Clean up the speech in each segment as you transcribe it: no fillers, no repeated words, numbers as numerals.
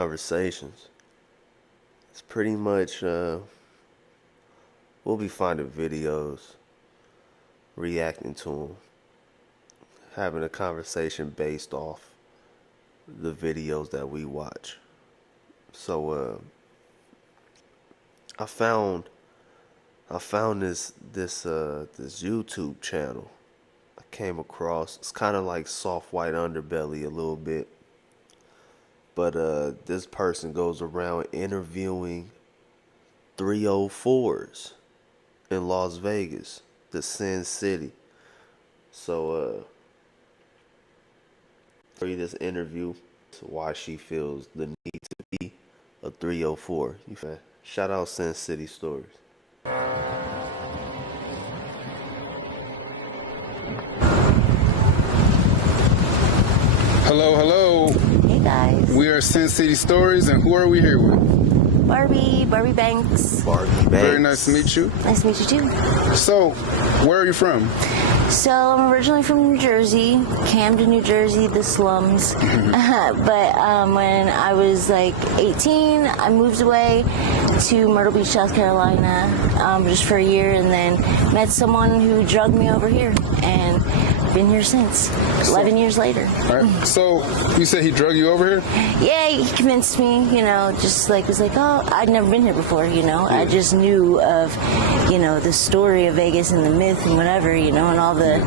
conversations. It's pretty much, we'll be finding videos, reacting to them, having a conversation based off the videos that we watch. So, I found this YouTube channel I came across. It's kind of like Soft White Underbelly a little bit. But this person goes around interviewing 304s in Las Vegas, the Sin City. So read this interview, why she feels the need to be a 304. Shout out Sin City Stories. Hello, hello. Hey guys. We are Sin City Stories, and who are we here with? Barbie Banks. Barbie Banks. Very nice to meet you. Nice to meet you too. So, where are you from? So I'm originally from New Jersey, Camden, New Jersey, the slums. But when I was like 18, I moved away to Myrtle Beach, South Carolina, just for a year, and then met someone who drugged me over here, and been here since, 11 years later. All right. So, you said he drug you over here? Yeah, he convinced me, just like, was like, oh, I'd never been here before, Yeah. I just knew of, the story of Vegas and the myth and whatever, and all the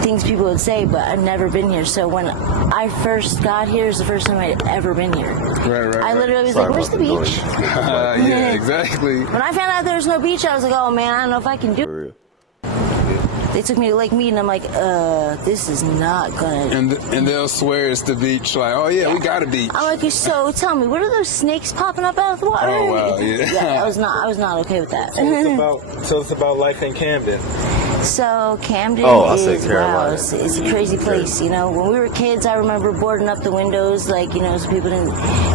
things people would say, but I'd never been here. So when I first got here, it was the first time I'd ever been here. Right. I literally was like, where's the beach? Yeah, exactly. When I found out there was no beach, I was like, oh man, I don't know if I can do it. They took me to Lake Mead, and I'm like, this is not gonna. And they'll swear it's the beach, like, oh yeah, we got a beach. I'm like, so tell me, what are those snakes popping up out of the water? Oh wow, yeah. Yeah, I was not okay with that. Tell us about life in Camden. So Camden is wow, it's a crazy place. When we were kids, I remember boarding up the windows, so people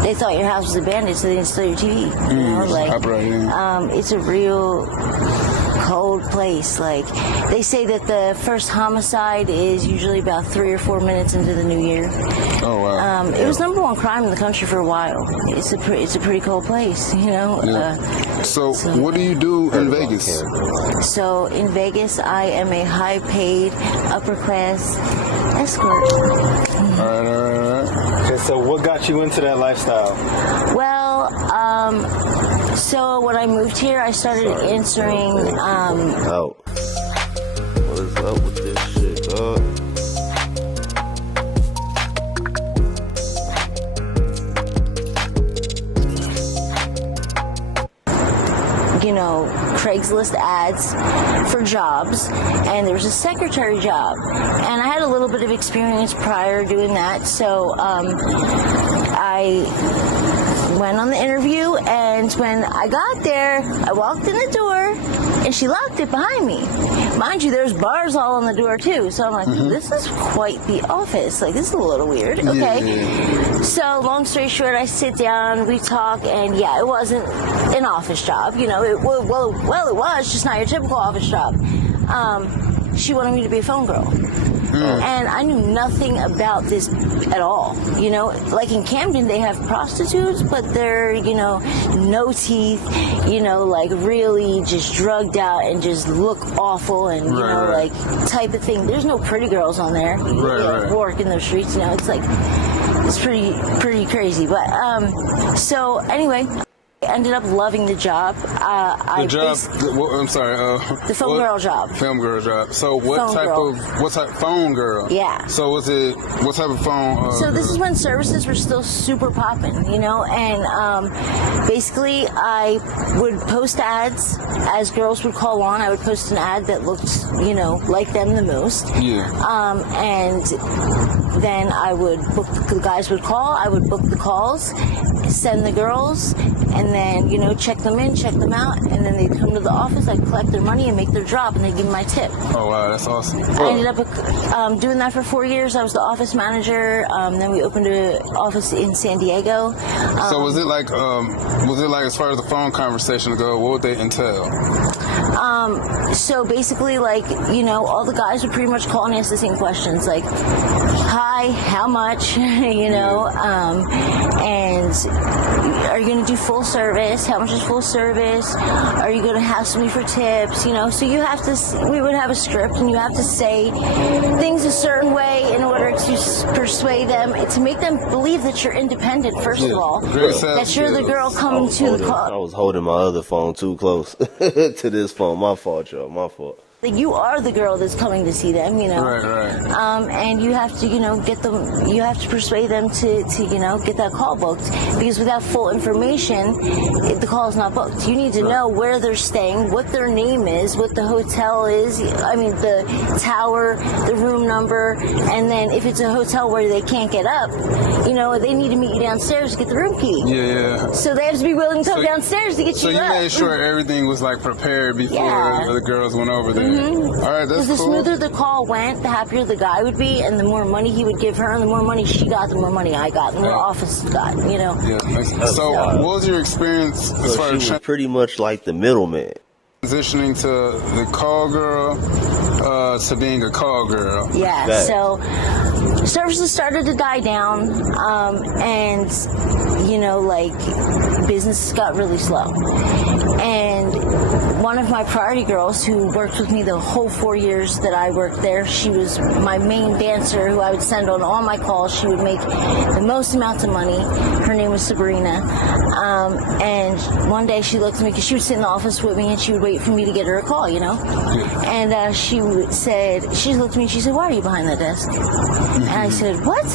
they thought your house was abandoned, so they didn't steal your TV. It's a real cold place. Like, they say that the first homicide is usually about 3 or 4 minutes into the new year. Oh wow. It was #1 crime in the country for a while. It's a pretty cold place, Yeah. So what do you do in Vegas? So in Vegas, I am a high-paid, upper-class escort. All right. Okay, so what got you into that lifestyle? Well, so when I moved here, I started answering. What is up with this shit, dog? Craigslist ads for jobs, and there was a secretary job, and I had a little bit of experience prior doing that, so I went on the interview, and when I got there, I walked in the door, and she locked it behind me. Mind you, there's bars all on the door too, so I'm like, this is quite the office. Like, this is a little weird. Okay. Yeah. So, long story short, I sit down, we talk, and yeah, it wasn't an office job. It was just not your typical office job. She wanted me to be a phone girl. And I knew nothing about this at all. Like in Camden, they have prostitutes, but they're, no teeth, like really just drugged out and just look awful and, like type of thing. There's no pretty girls on there. Work in the streets, it's like, it's pretty crazy. But, so anyway, I ended up loving the job. I'm sorry. The film girl job. Film girl job. So what type phone girl? Yeah. So what type of phone? So this is when services were still super popping, and basically I would post ads as girls would call on. I would post an ad that looked, like them the most. Yeah. And then I would book, the guys would call, I would book the calls, send the girls, and then, check them in, check them out, and then they'd come to the office, I'd collect their money and make their drop, and they'd give me my tip. Oh, wow, that's awesome. I ended up doing that for 4 years. I was the office manager, then we opened an office in San Diego. So was it like, as far as the phone conversation go, what would they entail? So basically, all the guys would pretty much call and ask the same questions, like, hi, why, how much, you know, and are you going to do full service? How much is full service? Are you going to hassle me for tips? You know, so you have to, we would have a script and you have to say things a certain way in order to persuade them, to make them believe that you're independent, first of all. That you're the girl coming to the call. I was holding my other phone too close to this phone. My fault, y'all. My fault. You are the girl that's coming to see them, you know. Right. And you have to, you know, get them. You have to persuade them to you know, get that call booked. Because without full information, the call is not booked. You need to know where they're staying, what their name is, what the hotel is. I mean, the tower, the room number, and then if it's a hotel where they can't get up, you know, they need to meet you downstairs to get the room key. Yeah. So they have to be willing to come downstairs to get So you you up. made sure everything was like prepared before the girls went over there. All right, that's Because the cool. smoother the call went, the happier the guy would be, and the more money he would give her, and the more money she got, the more money I got, and the more office got, you know. Yeah, makes sense. So, what was your experience as So far she as was pretty much like the middleman. transitioning to the call girl to being a call girl? Yeah, That. so services started to die down, and, you know, like, business got really slow. And one of my priority girls who worked with me the whole 4 years that I worked there, she was my main dancer who I would send on all my calls. She would make the most amounts of money. Her name was Sabrina. And one day she looked at me, because she would sit in the office with me and she would wait for me to get her a call, you know? And she looked at me and she said, "Why are you behind that desk?" And I said, "What?"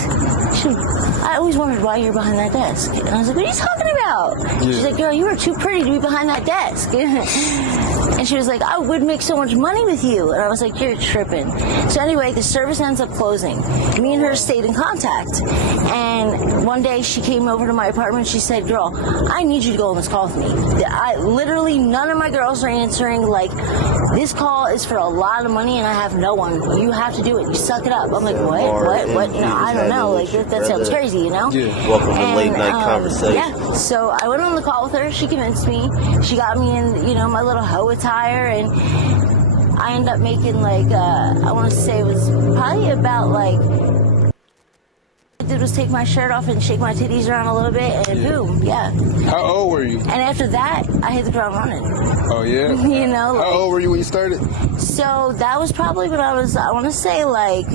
She said, "I always wondered why you're behind that desk." And I was like, "What are you talking about?" She's like, "Girl, you are too pretty to be behind that desk." And she was like, "I would make so much money with you." And I was like, "You're tripping." So anyway, the service ends up closing. Me and her stayed in contact. And one day she came over to my apartment. She said, "Girl, I need you to go on this call with me." Literally none of my girls are answering. Like, this call is for a lot of money and I have no one. You have to do it. You suck it up. I'm like, what? No, I don't know. Like, that sounds crazy, you know? Welcome to late night conversation. Yeah. So I went on the call with her. She convinced me. She got me in, you know, my little hoe attire, and I ended up making like, I want to say it was probably about like, I did was take my shirt off and shake my titties around a little bit, and boom, yeah. How old were you? And after that, I hit the ground running. Oh, yeah? You know, like, How old were you when you started? so that was probably when I was, I want to say like,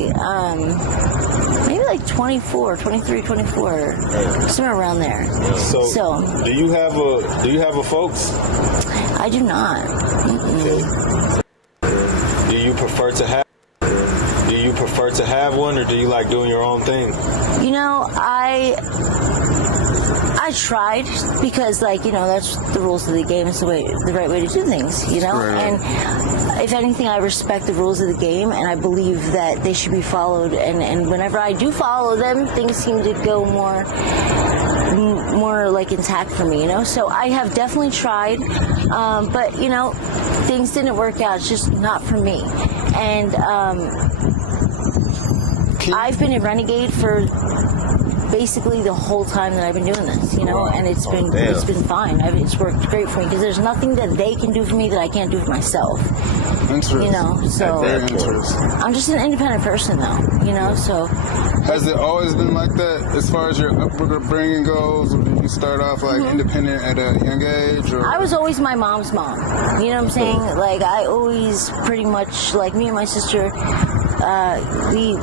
maybe like 24, 23, 24, somewhere around there. So do you have a folks? I do not. Do you prefer to have one, or do you like doing your own thing? You know, I tried, because, like, you know, that's the rules of the game. It's the right way to do things, you know? Right. And if anything, I respect the rules of the game, and I believe that they should be followed. And whenever I do follow them, things seem to go more like intact for me, you know? So I have definitely tried, but, you know, things didn't work out. It's just not for me. And I've been a renegade for basically the whole time that I've been doing this, you know, and it's been fine. It's worked great for me, because there's nothing that they can do for me that I can't do for myself. Interesting. You know, so Very interesting. I'm just an independent person, though, you know, so. Has it always been like that as far as your upbringing goes, or did you start off like independent at a young age? Or? I was always my mom's mom. You know what I'm saying? Like, I always pretty much, like, me and my sister, we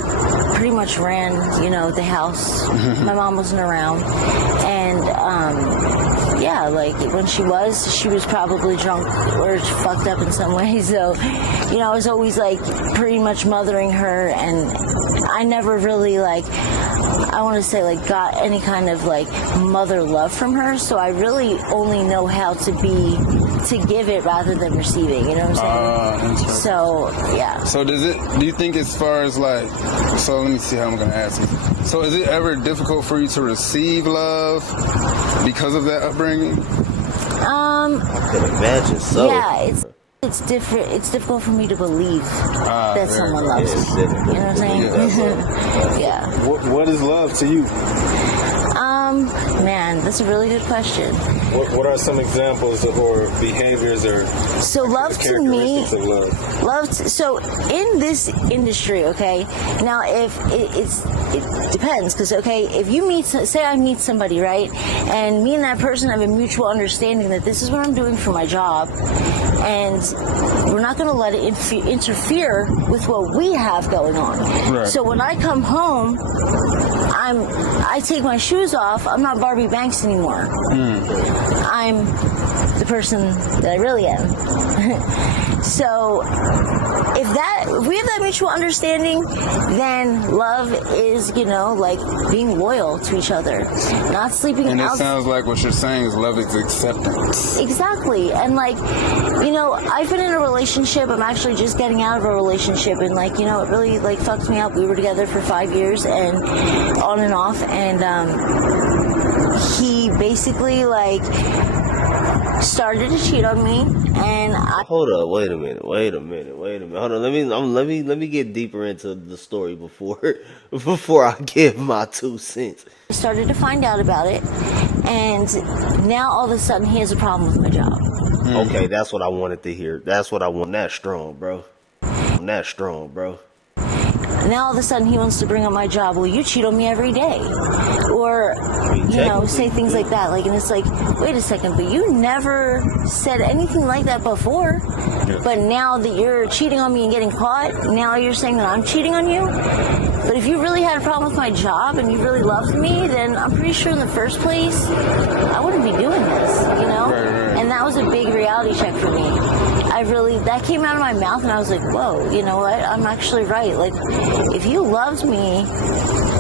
pretty much ran, you know, the house. My mom wasn't around. And, yeah, like, when she was probably drunk or fucked up in some way. So, you know, I was always, like, pretty much mothering her, and I never really, like, I want to say, like, got any kind of, like, mother love from her. So I really only know how to give it rather than receiving, you know what I'm saying? So, yeah. So do you think as far as like, so let me see how I'm going to ask you. So is it ever difficult for you to receive love because of that upbringing? I can imagine so. Yeah, it's different. It's difficult for me to believe that someone loves me. You know what I'm saying? Yeah. What is love to you? Man, that's a really good question. What are some examples of or behaviors or So love to me, characteristics of love? so in this industry, okay, now if it depends, because okay, if you say I meet somebody, right, and me and that person have a mutual understanding that this is what I'm doing for my job, and we're not going to let it interfere with what we have going on. Right. So when I come home, I take my shoes off. I'm not Barbie Banks anymore. I'm the person that I really am. So if we have that mutual understanding, then love is, like being loyal to each other, not sleeping And it out. sounds like what you're saying is love is acceptance. Exactly. And I've been in a relationship. I'm actually just getting out of a relationship, and it really fucked me up. We were together for 5 years and on and off, and he basically started to cheat on me, and Hold up, wait a minute. Hold on, let me get deeper into the story before I give my 2 cents. I started to find out about it, and now all of a sudden he has a problem with my job. Okay, that's what I wanted to hear. That's what I want. That's strong, bro. Now all of a sudden he wants to bring up my job. Well, you cheat on me every day, or say things like that. And it's like, wait a second, but you never said anything like that before. But now that you're cheating on me and getting caught, now you're saying that I'm cheating on you. But if you really had a problem with my job and you really loved me, then I'm pretty sure in the first place I wouldn't be doing this. Right. And that was a big reality check for me. That came out of my mouth, and I was like, whoa, you know what? I'm actually right. If you loved me,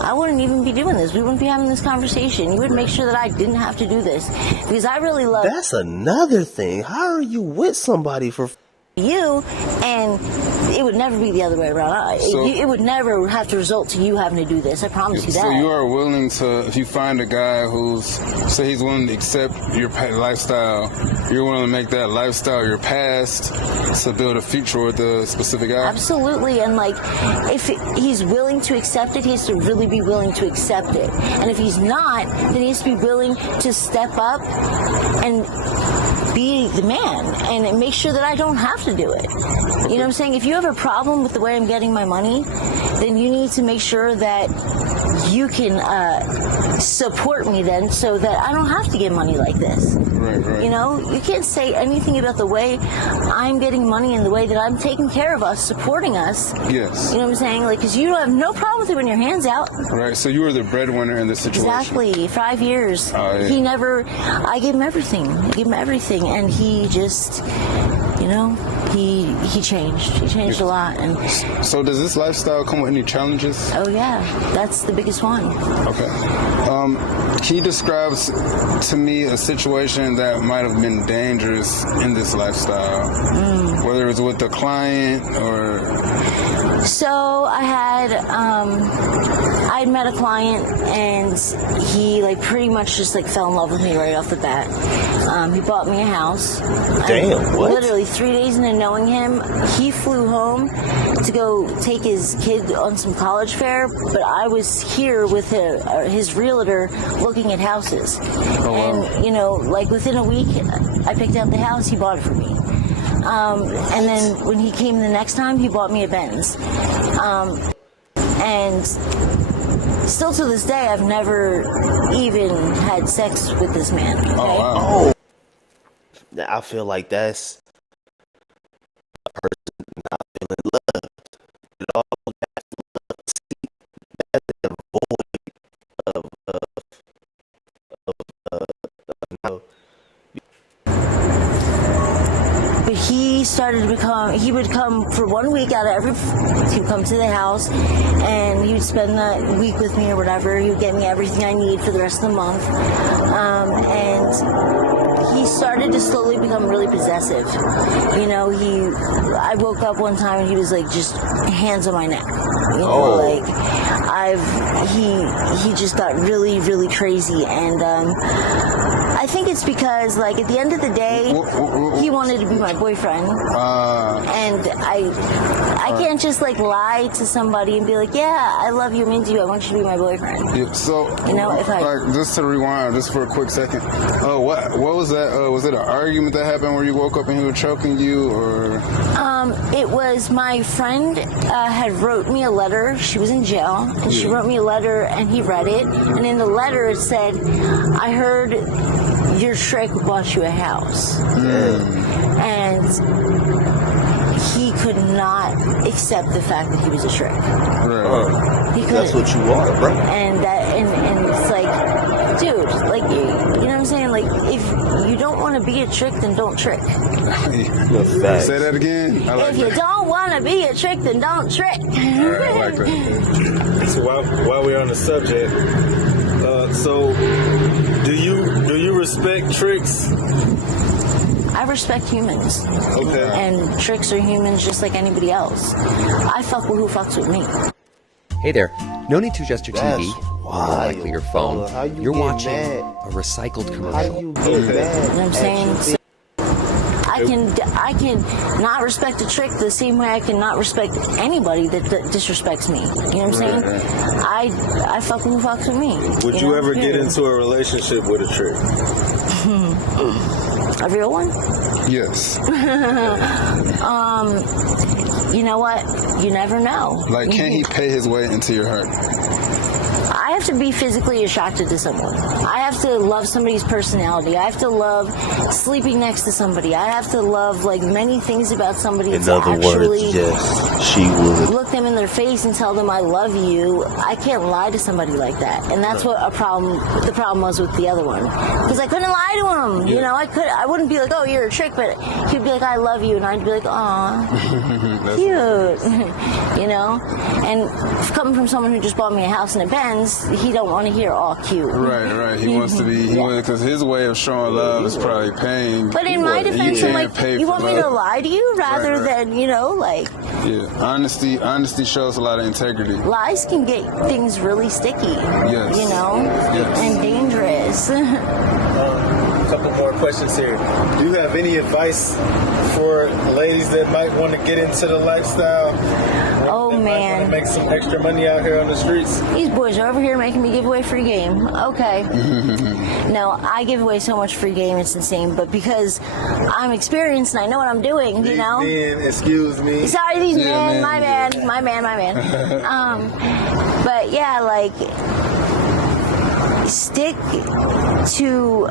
I wouldn't even be doing this. We wouldn't be having this conversation. You would make sure that I didn't have to do this, because I really love That's another thing. How are you with somebody for you, and it would never be the other way around. It would never have to result to you having to do this. I promise you that. So you are willing to, if you find a guy say he's willing to accept your lifestyle, you're willing to make that lifestyle your past to build a future with a specific guy? Absolutely. And if he's willing to accept it, he has to really be willing to accept it. And if he's not, then he has to be willing to step up and be the man and make sure that I don't have to do it. You know what I'm saying? If you have a problem with the way I'm getting my money, then you need to make sure that you can support me then, so that I don't have to get money like this. Right. You can't say anything about the way I'm getting money and the way that I'm taking care of us, supporting us. Yes. You know what I'm saying? Because you have no problem with it when your hand's out. Right. So you were the breadwinner in this situation. Exactly. 5 years. Oh, yeah. I gave him everything. And he just, he changed. He changed a lot. And so does this lifestyle come with any challenges? oh yeah, that's the biggest one. Okay. Can you describe to me a situation that might have been dangerous in this lifestyle? Whether it's with the client or... So I'd met a client, and he pretty much just fell in love with me right off the bat. He bought me a house. Damn, what? Literally 3 days into knowing him, he flew home to go take his kid on some college fair, but I was here with his realtor looking at houses. Oh, wow. And, within a week, I picked out the house, he bought it for me. And then when he came the next time, he bought me a Benz. And still to this day, I've never even had sex with this man. Okay? Oh, wow. I feel like that's a person not feeling loved. It all that's love. See, that's the void But he started to he would come for 1 week he would come to the house, and he would spend the week with me or whatever. He would get me everything I need for the rest of the month. And he started to slowly become really possessive. I woke up one time and he was just hands on my neck. He just got really, really crazy. And I think it's because, like, at the end of the day, he wanted to be my boyfriend, and I can't just like lie to somebody and be like, yeah, I love you, I'm into you, I want you to be my boyfriend. Yeah, so, you know, if like, just to rewind, just for a quick second, what was that? Was it an argument that happened where you woke up and he was choking you, or? It was my friend had wrote me a letter. She was in jail, and she wrote me a letter, and he read it, and in the letter it said, I heard your trick bought you a house. And he could not accept the fact that he was a trick. Right. He couldn't. That's what you are, bro. And it's like, dude, like, you know what I'm saying? Like, if you don't want to be a trick, then don't trick. Say that again. I like if you don't want to be a trick, then don't trick. All right, I like that. So while we're on the subject, so do you respect tricks? I respect humans. Okay. And tricks are humans just like anybody else. I fuck with who fucks with me. Hey there. No need to adjust your TV That's or more wild, likely your phone. brother. How you You're get watching mad? a recycled How commercial. you get mad? You know what I'm saying? at So I can not respect a trick the same way I can not respect anybody that disrespects me. You know what I'm saying? I fuck with who fucks with me. Would you know? ever get into a relationship with a trick? A real one? Yes. You know what? You never know. Like, can he pay his way into your heart? I have to be physically attracted to someone. I have to love somebody's personality. I have to love sleeping next to somebody. I have to love, like, many things about somebody. In to other actually words, yes, she would. look them in their face and tell them I love you. I can't lie to somebody like that, and that's what the problem was with the other one, because I couldn't lie to him. You know, I wouldn't be like, oh, you're a trick, but he'd be like, I love you, and I'd be like, aw, cute. You know, and coming from someone who just bought me a house and a Benz, he don't want to hear all cute. Right. He wants to be, because his way of showing love is probably paying. But in my defense, I'm like, you want me to love. lie to you rather than, you know, like, Yeah, honesty shows a lot of integrity. lies can get things really sticky. Yes. You know, Yes. and dangerous. A couple more questions here. Do you have any advice for ladies that might want to get into the lifestyle? Oh, that might man. want to make some extra money out here on the streets? These boys are over here making me give away free game. Okay. No, I give away so much free game, it's insane. But because I'm experienced and I know what I'm doing, you know. These men, excuse me. Sorry, these Yeah, men. man, My man. But yeah, like, stick to,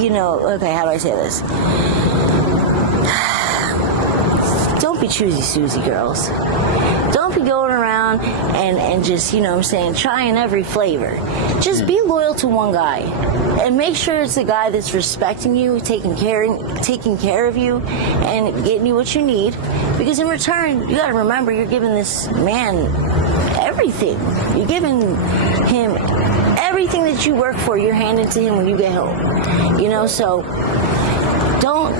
you know, okay, how do I say this? Don't be choosy Susie, girls. Don't be going around and just, you know what I'm saying, trying every flavor. Just be loyal to one guy. And make sure it's a guy that's respecting you, taking care of you, and getting you what you need. Because in return, you gotta remember, you're giving this man everything. You're giving him everything that you work for, you're handing to him when you get home. You know, so don't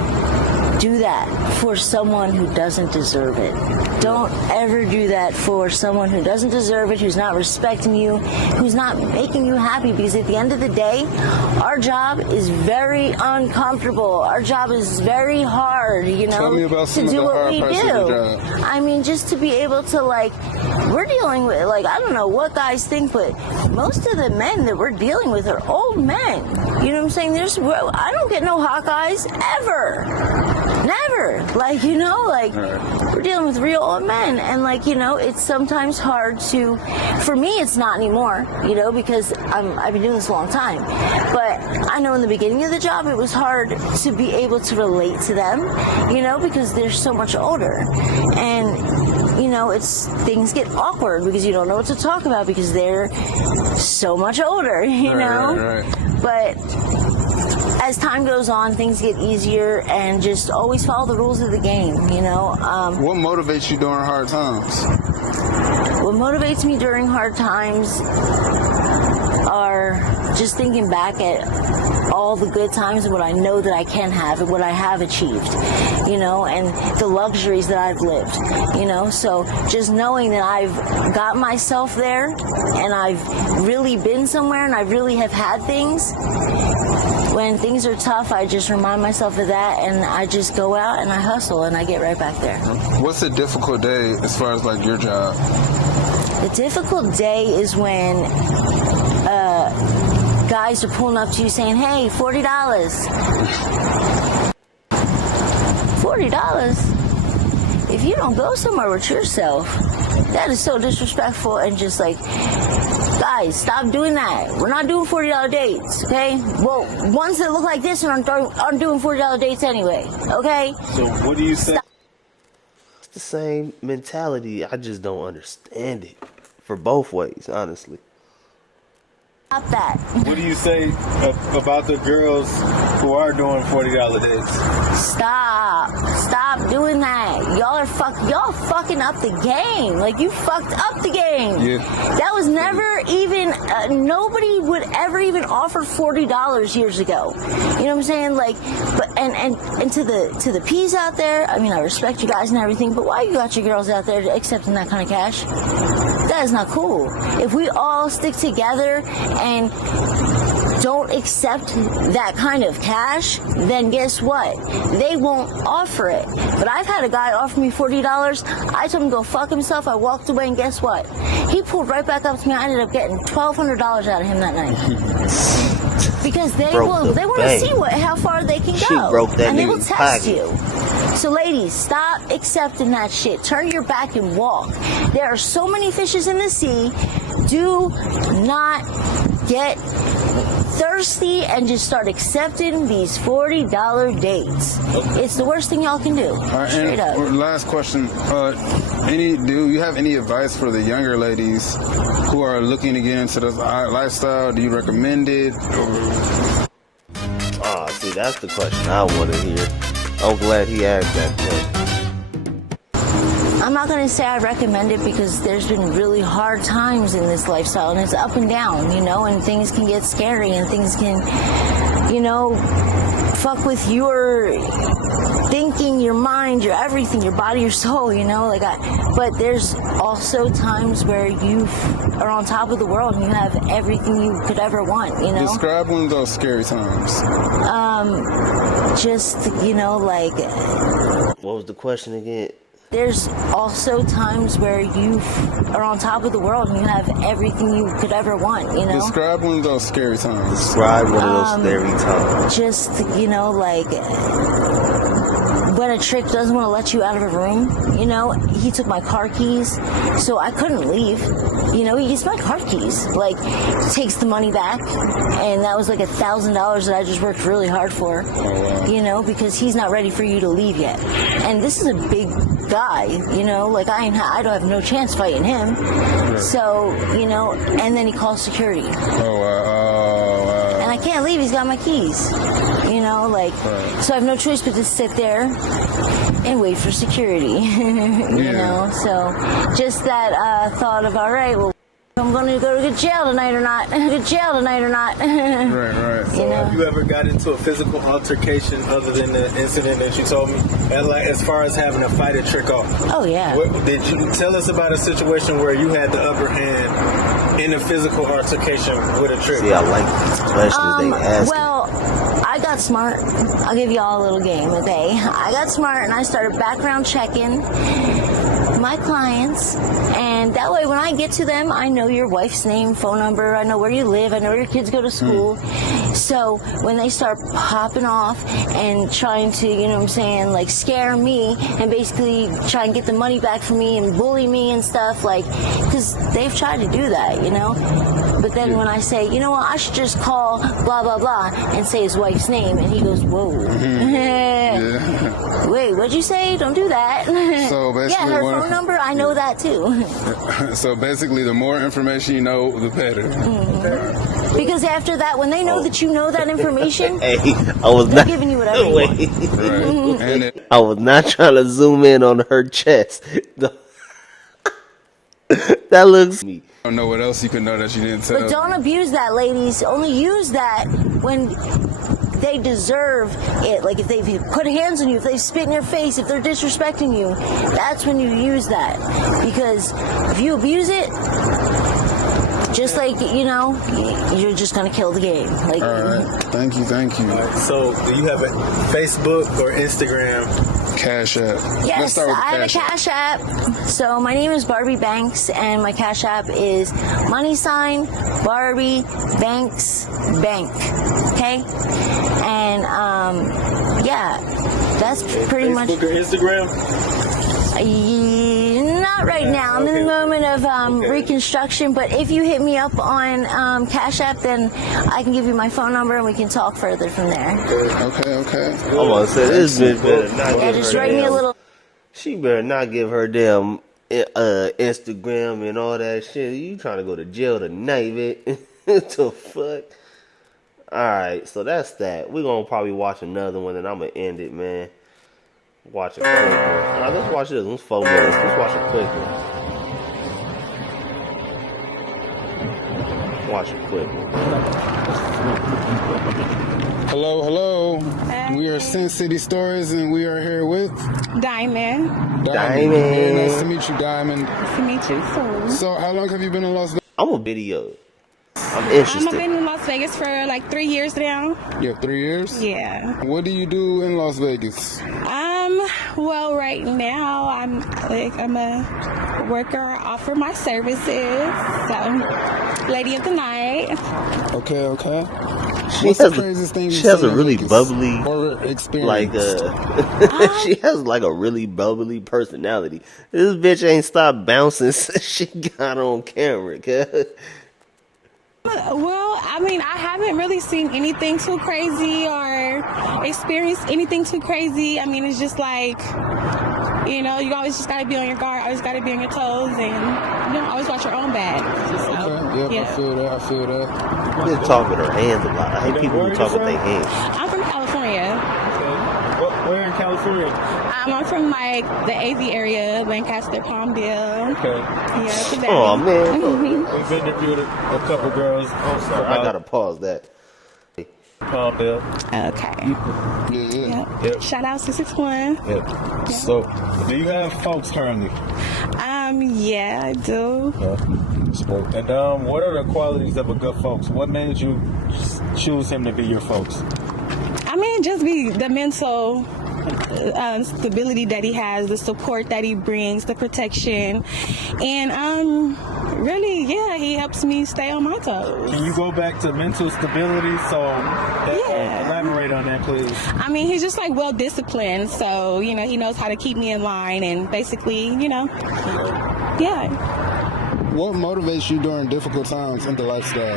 do that for someone who doesn't deserve it. Don't ever do that for someone who doesn't deserve it, who's not respecting you, who's not making you happy, because at the end of the day, our job is very uncomfortable. Our job is very hard, you know, Tell me about some to of do the what hard we parts do. of the job. I mean, just to be able to, like, we're dealing with, like, I don't know what guys think, but most of the men that we're dealing with are old men. You know what I'm saying? I don't get no hot guys ever. Never. Like, you know, like, we're dealing with real old men. And, like, you know, it's sometimes hard to, for me, it's not anymore, you know, because I've been doing this a long time. But I know in the beginning of the job, it was hard to be able to relate to them, you know, because they're so much older. And, you know, things get awkward because you don't know what to talk about because they're so much older, you know? Right. But as time goes on, things get easier, and just always follow the rules of the game, you know? What motivates you during hard times? What motivates me during hard times are just thinking back at all the good times and what I know that I can have and what I have achieved, you know, and the luxuries that I've lived, you know. So just knowing that I've got myself there and I've really been somewhere and I really have had things, when things are tough, I just remind myself of that, and I just go out and I hustle and I get right back there. What's a difficult day as far as like your job? The difficult day is when guys are pulling up to you saying, hey, $40. $40? If you don't go somewhere with yourself, that is so disrespectful and just like, guys, stop doing that. We're not doing $40 dates, okay? Well, ones that look like this aren't doing $40 dates anyway, okay? So what do you say? It's the same mentality. I just don't understand it for both ways, honestly. Stop that. What do you say about the girls who are doing $40 dates? Stop doing that. Y'all fucking up the game. Like, you fucked up the game. Yeah. That was never even, nobody would ever even offer $40 years ago. You know what I'm saying? Like, but, and to the P's out there, I mean, I respect you guys and everything, but why you got your girls out there accepting that kind of cash? That is not cool. If we all stick together and don't accept that kind of cash, then guess what? They won't offer it. But I've had a guy offer me $40. I told him to go fuck himself. I walked away, and guess what? He pulled right back up to me. I ended up getting $1,200 out of him that night. Because they want to see how far they can go. She broke that and they will nigga's test pocket. you. So ladies, stop accepting that shit. Turn your back and walk. There are so many fishes in the sea. Do not get thirsty and just start accepting these $40 dates. It's the worst thing y'all can do. All right, Straight up. Last question. Do you have any advice for the younger ladies who are looking to get into this lifestyle? Do you recommend it? See, that's the question I want to hear. I'm glad he asked that question. I'm not going to say I recommend it because there's been really hard times in this lifestyle, and it's up and down, you know, and things can get scary and things can, you know, fuck with your thinking, your mind, your everything, your body, your soul, you know, but there's also times where you are on top of the world and you have everything you could ever want, you know. Describe one of those scary times. Just, you know, like, What was the question again? there's also times where you are on top of the world and you have everything you could ever want, you know. Describe one of those scary times. Describe one of those scary times. Just, you know, like, when a trick doesn't want to let you out of a room, you know, he took my car keys, so I couldn't leave. You know, he used my car keys, like, takes the money back, and that was like $1,000 that I just worked really hard for, you know, because he's not ready for you to leave yet. And this is a big guy, you know, like, I don't have no chance fighting him. So, you know, and then he calls security. And I can't leave, he's got my keys. You know, like, so I have no choice but to sit there and wait for security. You know, so just that thought of, all right, well, I'm going to go to jail tonight or not. Right. So have you ever got into a physical altercation other than the incident that you told me? And like, as far as having to fight a trick off? Oh, yeah. Did you tell us about a situation where you had the upper hand in a physical altercation with a trick? See, I like these questions they ask. Well, I got smart. I'll give you all a little game, okay? I got smart and I started background checking my clients, and that way when I get to them, I know your wife's name, phone number, I know where you live, I know where your kids go to school. So when they start popping off and trying to, you know what I'm saying, like, scare me and basically try and get the money back from me and bully me and stuff, like, because they've tried to do that, you know. But then when I say, you know what, I should just call blah, blah, blah and say his wife's name, and he goes, whoa. Wait, what'd you say? Don't do that. So basically, yeah, her phone number, I know that too. So basically, the more information you know, the better. Because after that, when they know that you know that information, Hey, I was they're not giving you whatever you want. Right. And I was not trying to zoom in on her chest. That looks me. I don't know what else you could know that you didn't tell. But don't abuse that, ladies. Only use that when they deserve it. Like, if they've put hands on you, if they spit in your face, if they're disrespecting you, that's when you use that. Because if you abuse it, just like, you know, you're just gonna kill the game. Like, All right. Thank you. So, do you have a Facebook or Instagram? Cash App. Let's yes, start with I have a Cash App. Cash App. So my name is Barbie Banks, and my Cash App is $Barbie Banks Bank. Okay, and yeah, that's pretty much. Facebook or Instagram? Not right now. I'm in the Okay. moment of reconstruction, but if you hit me up on Cash App, then I can give you my phone number and we can talk further from there. Okay. I'm gonna say this bitch better not Yeah, give just her write me a damn. little. She better not give her damn Instagram and all that shit. You trying to go to jail tonight, man? What the fuck? Alright, so that's that. We're gonna probably watch another one and I'm gonna end it, man. Watch a quick one. Alright, let's watch this. It's 4 minutes. Let's watch a quick one. Watch a quick one. Hello. We are Sin City Stories, and we are here with Diamond. Diamond. Very nice to meet you, Diamond. Nice to meet you too. So, how long have you been in Las Vegas? I'm a video. I'm I've interested. been in Las Vegas for like 3 years now. You have 3 years? Yeah. What do you do in Las Vegas? Well, right now I'm a worker. I offer my services. So, lady of the night. Okay. She What's has the craziest thing she you've has seen a in really Vegas? bubbly, Or experience? like she has like a really bubbly personality. This bitch ain't stopped bouncing since she got on camera. Cause Well, I mean, I haven't really seen anything too crazy or experienced anything too crazy. I mean, it's just like, you know, you always just gotta be on your guard, always gotta be on your toes, and always watch your own back. So, Okay, yep, yeah. I feel that. she talk with her hands a lot. I hate people who talk with their hands. I'm from California. Where in California? I'm from like the AV area, Lancaster, Palmdale. Okay. Yeah, it's a Oh valley. man, We've interviewed a couple girls. I gotta pause that. Palmdale. Okay. Yeah. Yep. Shout out 661. Yep. So, do you have folks currently? Yeah, I do. And what are the qualities of a good folks? What made you choose him to be your folks? I mean, just be the mental stability that he has, the support that he brings, the protection, and really, yeah, he helps me stay on my toes. Can you go back to mental stability? So, Yeah. elaborate on that, please. I mean, he's just like well disciplined, so you know he knows how to keep me in line, and basically, you know, yeah. What motivates you during difficult times in the lifestyle?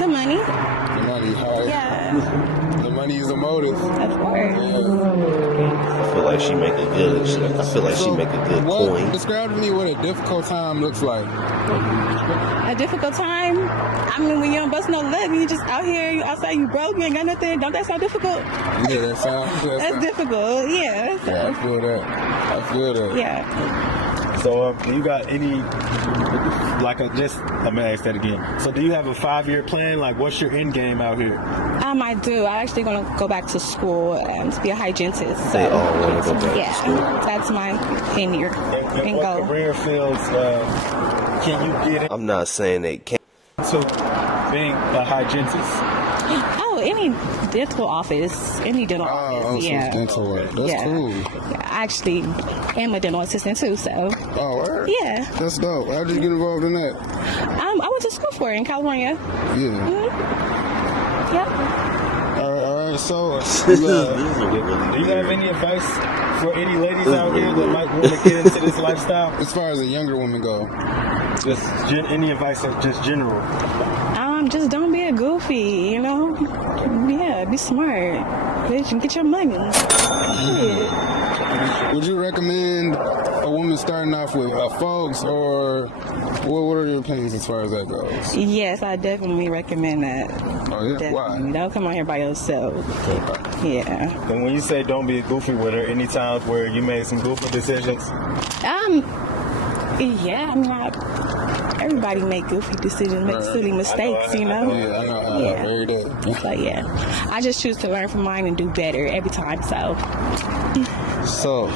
The money, The money, right? yeah, The money is a motive. of course. I feel like she make a good. I feel like she make a good coin. Describe to me what a difficult time looks like. A difficult time. I mean, when you don't bust no luck, you just out here, you outside, you broke, you ain't got nothing. Don't that sound difficult? Yeah, that sounds. That's difficult. Yeah. Yeah, I feel that. Yeah. So, do you got any, I'm gonna ask that again. So, do you have a 5-year plan? Like, what's your end game out here? I do. I'm actually going to go back to school to be a hygienist. So, They all want to go back yeah, to school. that's my end year And and what goal. career fields can you get I'm not saying they can't. into being a hygienist? Oh, any dental office, any dental office. so Yeah. it's dental work. That's Yeah. cool. Yeah, I actually am a dental assistant too. So, Oh, word? yeah. That's dope. How'd you get involved in that? I went to school for it in California. Yeah. Yep. All right. So, This is a really Do you have weird. any advice for any ladies out here that might want to get into this lifestyle? as far as the younger women go, Just any advice, just general. Just don't be a goofy, you know? Yeah, be smart. Bitch, and get your money. Yeah. would you recommend a woman starting off with folks, or what are your opinions as far as that goes? Yes, I definitely recommend that. Oh, yeah? Definitely. Why? Don't come out here by yourself. Yeah. And when you say don't be goofy with her, any times where you made some goofy decisions? Yeah, I mean, everybody make goofy decisions, make silly mistakes, you know? Yeah, I know. Yeah. Very good. But yeah, I just choose to learn from mine and do better every time, so. So,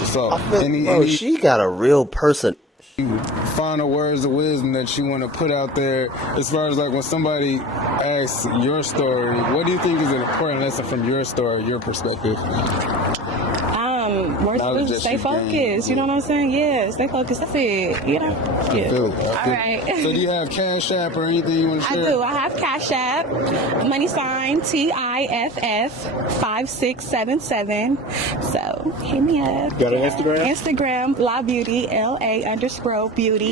Bro, she got a real person. final words of wisdom that you want to put out there as far as like when somebody asks your story? What do you think is an important lesson from your story, your perspective? Stay focused. You know what I'm saying? Yeah, stay focused. That's it. You know? Yeah. All right. So do you have Cash App or anything you want to I share? do. I have Cash App, $TIFF 5677. So hit me up. Got an Instagram? Instagram, La Beauty, LA_beauty.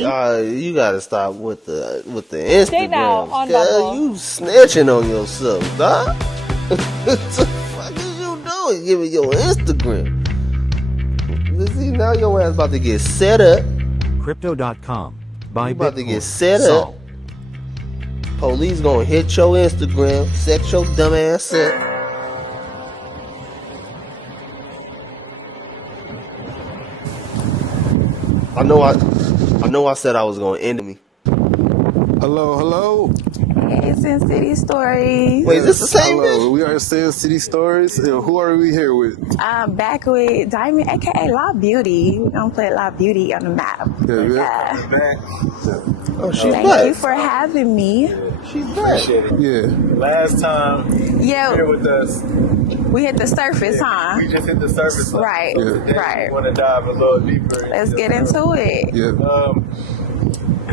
You gotta stop with the Instagram. Stay now on Girl, level. you snitching on yourself, dog. What the fuck is you doing? Give me your Instagram. See, now your ass about to get set up. Crypto.com. Buy You about to Bitcoin. get set Sol. up. Police gonna hit your Instagram, set your dumb ass up. I know I said I was gonna end me. Hello. Hey, Sin City Stories. Wait, is this the same Hello. bitch? We are Sin City Stories. And who are we here with? I'm back with Diamond, aka La Beauty. We're gonna play La Beauty on the map. Yeah. Oh, she's Thank back. you for having me. She's back. Appreciate it. Yeah. Last time Yeah, here with us, we hit the surface, huh? we just hit the surface. Right, So today right. We want to dive a little deeper. Let's get into it. Yeah.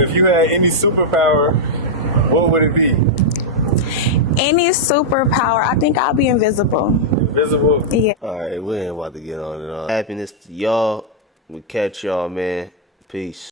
If you had any superpower, what would it be? Any superpower, I think I'll be invisible. Invisible? Yeah. Alright, we ain't about to get on and on. Happiness to y'all. We catch y'all, man. Peace.